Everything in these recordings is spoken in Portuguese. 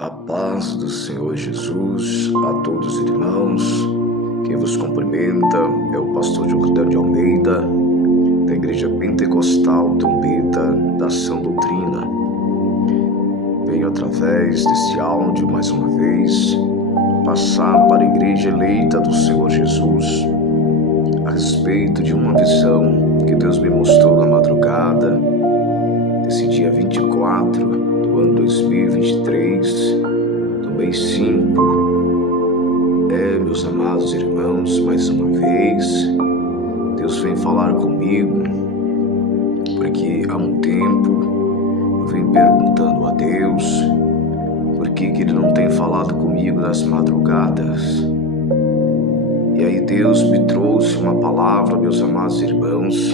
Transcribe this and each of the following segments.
A paz do Senhor Jesus a todos os irmãos. Quem vos cumprimenta é o pastor Jordão de Almeida, da Igreja Pentecostal Trombeta da Sã Doutrina. Venho através desse áudio mais uma vez passar para a Igreja eleita do Senhor Jesus a respeito de uma visão que Deus me mostrou na madrugada desse dia 24 do ano 2023, do mês 5. Meus amados irmãos, mais uma vez, Deus vem falar comigo, porque há um tempo eu venho perguntando a Deus por que Ele não tem falado comigo nas madrugadas. E aí Deus me trouxe uma palavra, meus amados irmãos,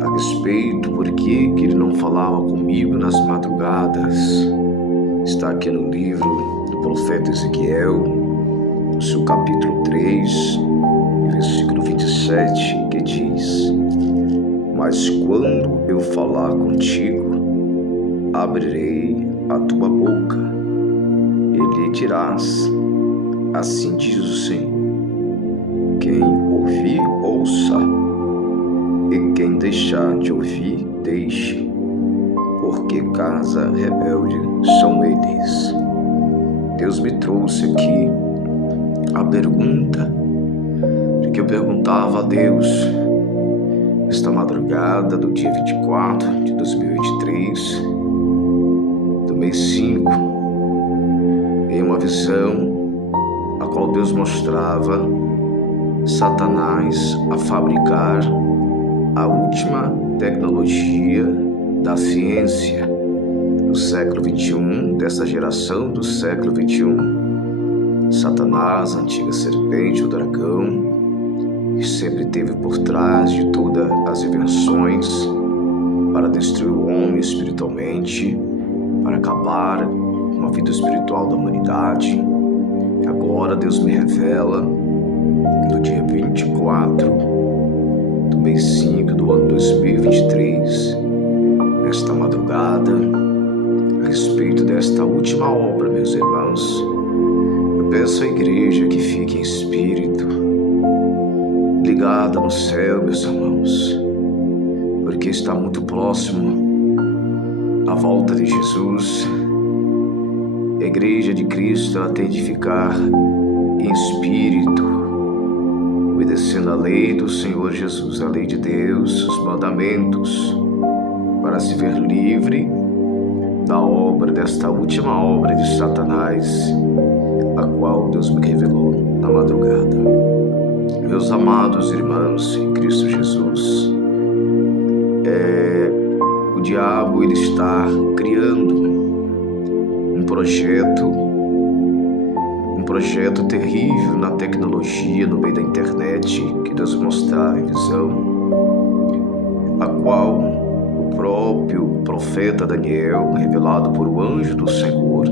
a respeito por que Ele não falava comigo nas madrugadas. Está aqui no livro do profeta Ezequiel, no seu capítulo 3, versículo 27, que diz: Mas quando eu falar contigo, abrirei a tua boca, e lhe dirás: Assim diz o Senhor. Quem ouvir, ouça, e quem deixar de ouvir, deixe, porque casa rebelde são eles. Deus me trouxe aqui a pergunta que eu perguntava a Deus esta madrugada do dia 24 de 2023, do mês 5, em uma visão a qual Deus mostrava Satanás a fabricar a última tecnologia da ciência do século 21, dessa geração do século 21. Satanás, a antiga serpente, o dragão, que sempre esteve por trás de todas as invenções para destruir o homem espiritualmente, para acabar com a vida espiritual da humanidade. Agora Deus me revela, no dia 24 do mês 5 do ano 2023, nesta madrugada, a respeito desta última obra, meus irmãos. Eu peço à igreja que fique em espírito, ligada no céu, meus irmãos, porque está muito próximo a volta de Jesus. A igreja de Cristo, ela tem de ficar em espírito, obedecendo a lei do Senhor Jesus, a lei de Deus, os mandamentos, para se ver livre da obra, desta última obra de Satanás, a qual Deus me revelou na madrugada. Meus amados irmãos em Cristo Jesus, o diabo, ele está criando um projeto terrível na tecnologia, no meio da internet, que Deus mostrava em visão, a qual o próprio profeta Daniel, revelado por o anjo do Senhor,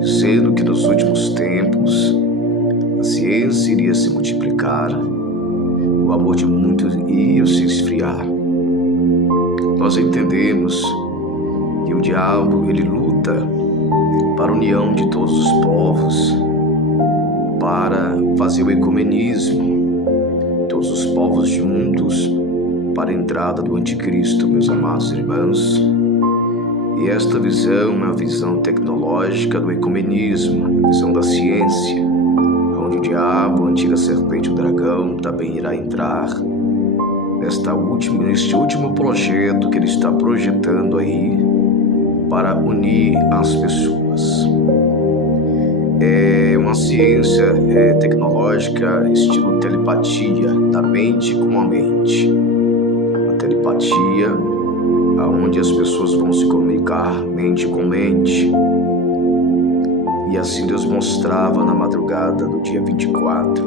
dizendo que nos últimos tempos a ciência iria se multiplicar, o amor de muitos ia se esfriar. Nós entendemos que o diabo, ele luta para a união de todos os povos, para fazer o ecumenismo, todos os povos juntos, para a entrada do anticristo, meus amados irmãos. E esta visão é a visão tecnológica do ecumenismo, a visão da ciência, onde o diabo, a antiga serpente, o dragão, também irá entrar neste último projeto que ele está projetando aí para unir as pessoas. É uma ciência tecnológica estilo telepatia, da mente com a mente. A telepatia, onde as pessoas vão se comunicar mente com mente. E assim Deus mostrava na madrugada do dia 24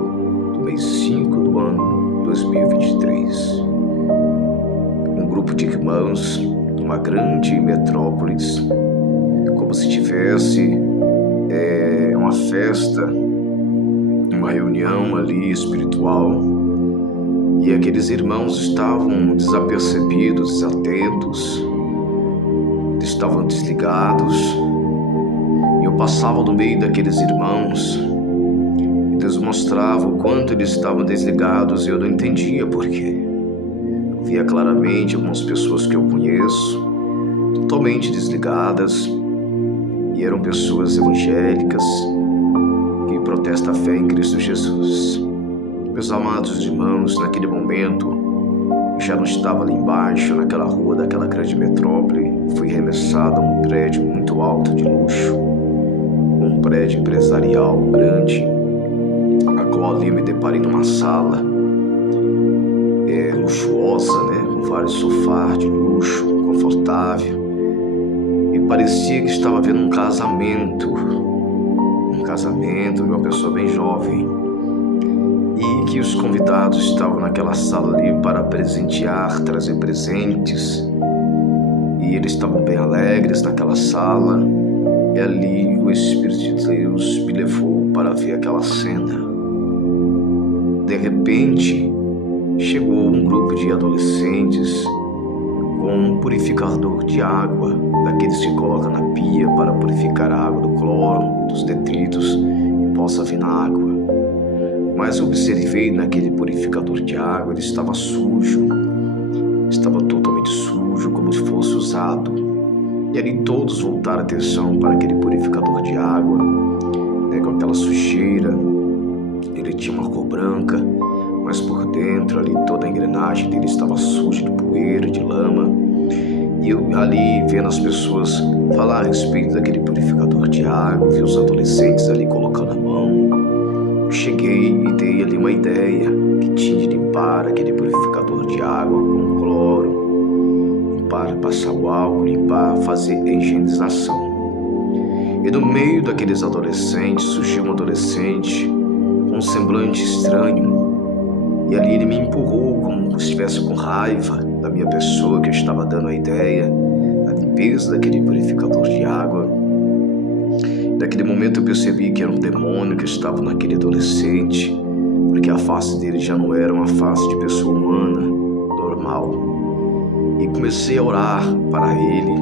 do mês 5 do ano 2023. Um grupo de irmãos, uma grande metrópole, como se tivesse uma festa, uma reunião ali espiritual, e aqueles irmãos estavam desapercebidos, desatentos, estavam desligados, passava no meio daqueles irmãos e Deus mostrava o quanto eles estavam desligados e eu não entendia por quê. Eu via claramente algumas pessoas que eu conheço totalmente desligadas e eram pessoas evangélicas que protestam a fé em Cristo Jesus. Meus amados irmãos, naquele momento eu já não estava ali embaixo, naquela rua daquela grande metrópole. Fui remessado a um prédio muito alto de luxo, um prédio empresarial grande, a qual ali eu me deparei numa sala luxuosa, com vários sofás de luxo, confortável, e parecia que estava vendo um casamento de uma pessoa bem jovem, e que os convidados estavam naquela sala ali para presentear, trazer presentes, e eles estavam bem alegres naquela sala. E ali o Espírito de Deus me levou para ver aquela cena. De repente, chegou um grupo de adolescentes com um purificador de água, daqueles que coloca na pia para purificar a água do cloro, dos detritos que possa vir na água. Mas eu observei naquele purificador de água, ele estava sujo, estava totalmente sujo, como se fosse usado. E ali todos voltaram a atenção para aquele purificador de água, com aquela sujeira. Ele tinha uma cor branca, mas por dentro ali toda a engrenagem dele estava suja de poeira, de lama. E eu ali vendo as pessoas falar a respeito daquele purificador de água, vi os adolescentes ali colocando a mão. Eu cheguei e dei ali uma ideia que tinha de limpar aquele purificador de água com cloro, limpar, passar o álcool, limpar, fazer a higienização. E no meio daqueles adolescentes surgiu um adolescente com um semblante estranho. E ali ele me empurrou como se estivesse com raiva da minha pessoa, que eu estava dando a ideia, a limpeza daquele purificador de água. Naquele momento eu percebi que era um demônio que estava naquele adolescente, porque a face dele já não era uma face de pessoa humana, normal. E comecei a orar para ele,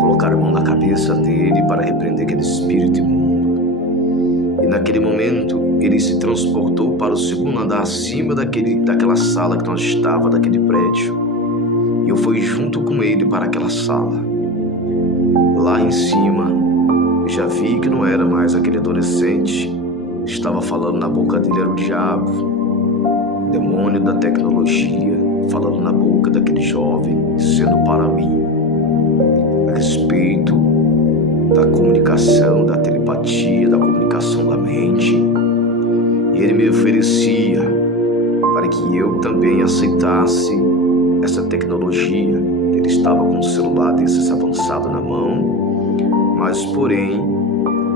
colocar a mão na cabeça dele para repreender aquele espírito imundo. E naquele momento ele se transportou para o segundo andar acima daquela sala que nós estávamos, daquele prédio. E eu fui junto com ele para aquela sala. Lá em cima, eu já vi que não era mais aquele adolescente. Estava falando na boca dele, era o diabo, o demônio da tecnologia, falando na boca daquele jovem, sendo para mim a respeito da comunicação, da telepatia, da comunicação da mente. E ele me oferecia para que eu também aceitasse essa tecnologia. Ele estava com um celular desses avançado na mão, mas porém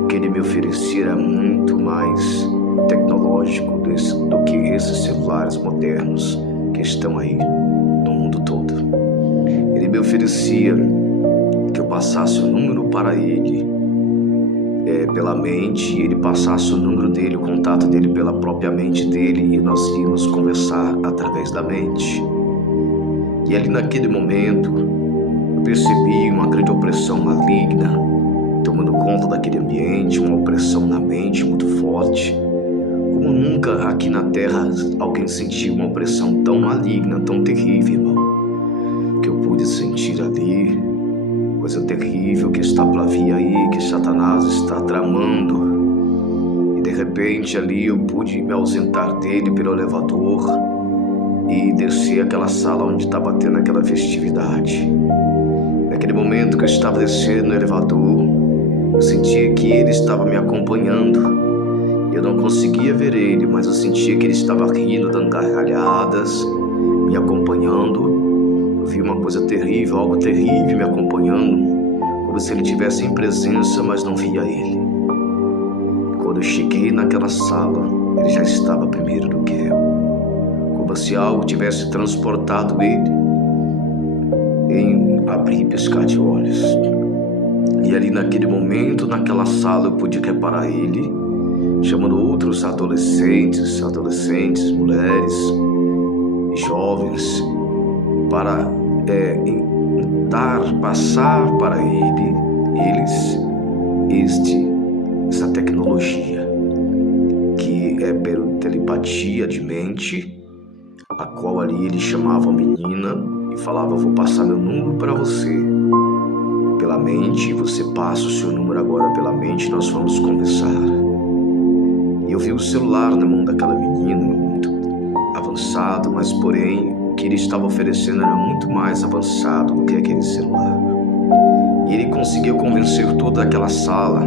o que ele me oferecia era muito mais tecnológico do que esses celulares modernos que estão aí no mundo todo. Ele me oferecia que eu passasse o número para ele pela mente, ele passasse o número dele, o contato dele pela própria mente dele, e nós íamos conversar através da mente. E ali naquele momento eu percebi uma grande opressão maligna tomando conta daquele ambiente, uma opressão na mente muito forte, como nunca aqui na terra alguém sentiu uma opressão tão maligna, tão terrível, irmão, que eu pude sentir ali. Coisa terrível que está para vir aí, que Satanás está tramando. E de repente ali eu pude me ausentar dele pelo elevador e descer aquela sala onde estava tendo aquela festividade. Naquele momento que eu estava descendo no elevador, eu sentia que ele estava me acompanhando. Eu não conseguia ver ele, mas eu sentia que ele estava rindo, dando gargalhadas, me acompanhando. Eu vi uma coisa terrível, algo terrível me acompanhando, como se ele estivesse em presença, mas não via ele. Quando eu cheguei naquela sala, ele já estava primeiro do que eu, como se algo tivesse transportado ele em abrir e piscar de olhos. E ali naquele momento, naquela sala, eu pude reparar ele, chamando outros adolescentes, mulheres e jovens, para tentar passar para eles este magia de mente, a qual ali ele chamava a menina e falava: vou passar meu número para você. Pela mente, você passa o seu número agora pela mente, nós vamos conversar. E eu vi o celular na mão daquela menina, muito avançado, mas porém o que ele estava oferecendo era muito mais avançado do que aquele celular. E ele conseguiu convencer toda aquela sala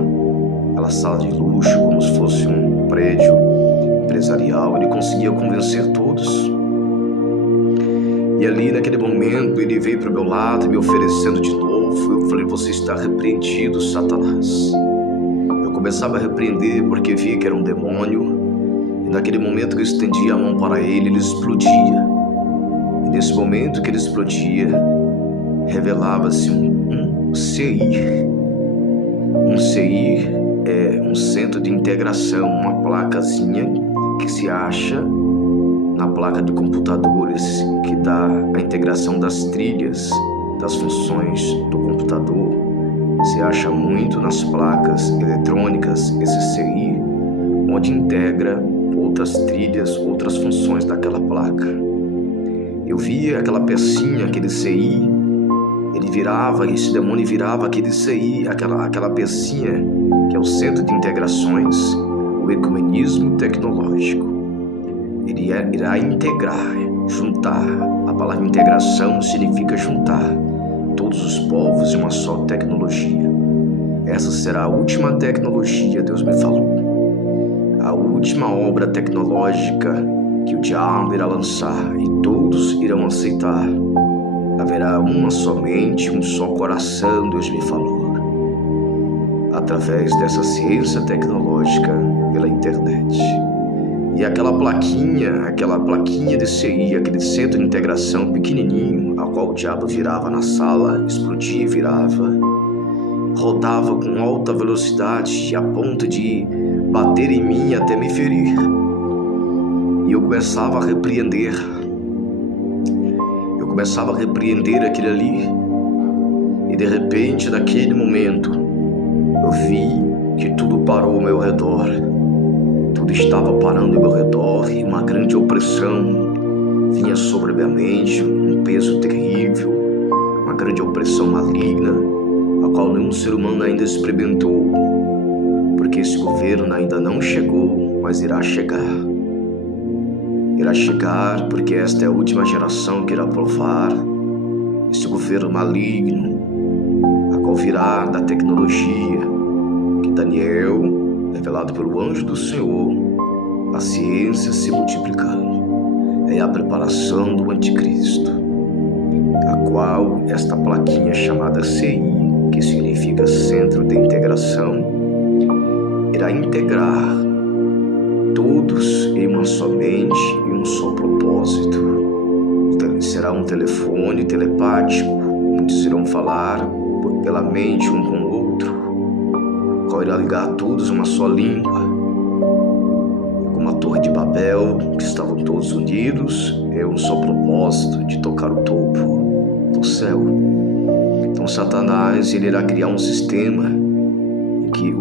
de luxo, como se fosse um prédio empresarial, ele conseguia convencer todos. E ali naquele momento ele veio para o meu lado me oferecendo de novo. Eu falei: você está repreendido, Satanás. Eu começava a repreender porque via que era um demônio. E naquele momento que eu estendia a mão para ele, ele explodia. E nesse momento que ele explodia, revelava-se um CI. Um CI é um centro de integração, uma placazinha que se acha na placa de computadores, que dá a integração das trilhas, das funções do computador. Se acha muito nas placas eletrônicas esse CI, onde integra outras trilhas, outras funções daquela placa. Eu via aquela pecinha, aquele CI, ele virava, esse demônio virava aquele CI, aquela pecinha que é o centro de integrações, o ecumenismo tecnológico. Ele irá integrar, juntar. A palavra integração significa juntar todos os povos em uma só tecnologia. Essa será a última tecnologia, Deus me falou. A última obra tecnológica que o diabo irá lançar e todos irão aceitar. Haverá uma só mente, um só coração, Deus me falou. Através dessa ciência tecnológica pela internet. E aquela plaquinha de CI, aquele centro de integração pequenininho, a qual o diabo virava na sala, explodia e virava, rodava com alta velocidade a ponto de bater em mim até me ferir. E eu começava a repreender. Aquele ali. E de repente, naquele momento, eu vi que tudo parou ao meu redor. Tudo estava parando ao meu redor e uma grande opressão vinha sobre a minha mente, um peso terrível, uma grande opressão maligna, a qual nenhum ser humano ainda experimentou, porque esse governo ainda não chegou, mas irá chegar. Irá chegar porque esta é a última geração que irá provar esse governo maligno, a qual virá da tecnologia que Daniel, revelado pelo anjo do Senhor, a ciência se multiplicando, é a preparação do anticristo, a qual esta plaquinha chamada CI, que significa Centro de Integração, irá integrar todos em uma só mente e um só propósito. Será um telefone telepático, muitos irão falar pela mente um com o outro, qual irá ligar a todos uma só língua, como a Torre de Babel, que estavam todos unidos, é um só propósito de tocar o topo do céu. Então Satanás ele irá criar um sistema em que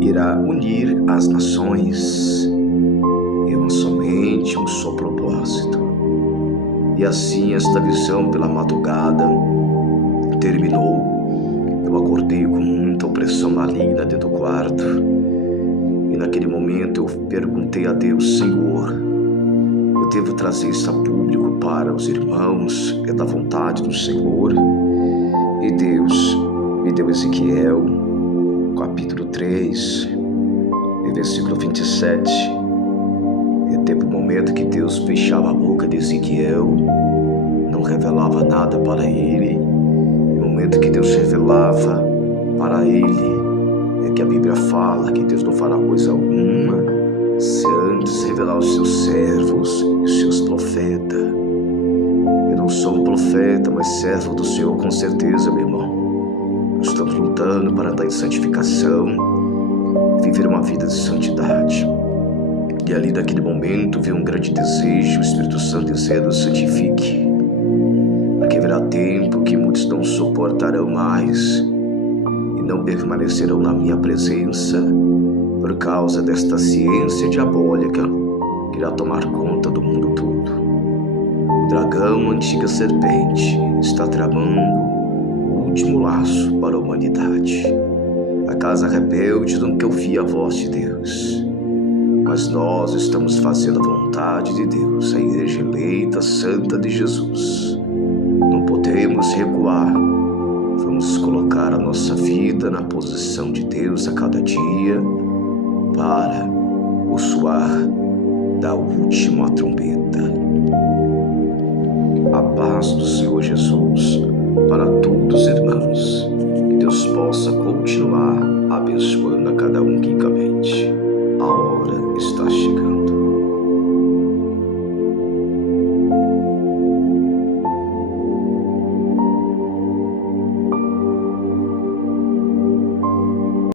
irá unir as nações em uma somente um só propósito. E assim esta visão pela madrugada terminou. Eu acordei com muita opressão maligna dentro do quarto. E naquele momento eu perguntei a Deus: Senhor, eu devo trazer isso a público para os irmãos? É da vontade do Senhor? E Deus me deu Ezequiel, capítulo 3, versículo 27. E teve um momento que Deus fechava a boca de Ezequiel, não revelava nada para ele. No momento que Deus revelava para ele, é que a Bíblia fala que Deus não fará coisa alguma se antes revelar aos seus servos e os seus profetas. Eu não sou um profeta, mas servo do Senhor com certeza, meu irmão. Nós estamos lutando para andar em santificação, viver uma vida de santidade. E ali naquele momento veio um grande desejo, o Espírito Santo dizendo: santifique, porque haverá tempo que muitos não suportarão mais e não permanecerão na minha presença por causa desta ciência diabólica que irá tomar conta do mundo todo. O dragão, a antiga serpente, está tramando o último laço para a humanidade. A casa rebelde nunca ouvia a voz de Deus. Mas nós estamos fazendo a vontade de Deus, a igreja eleita, santa de Jesus. Não podemos recuar. Vamos colocar a nossa vida na posição de Deus a cada dia para o soar da última trombeta. A paz do Senhor Jesus para todos, irmãos. Que Deus possa continuar abençoando a cada um que caminha.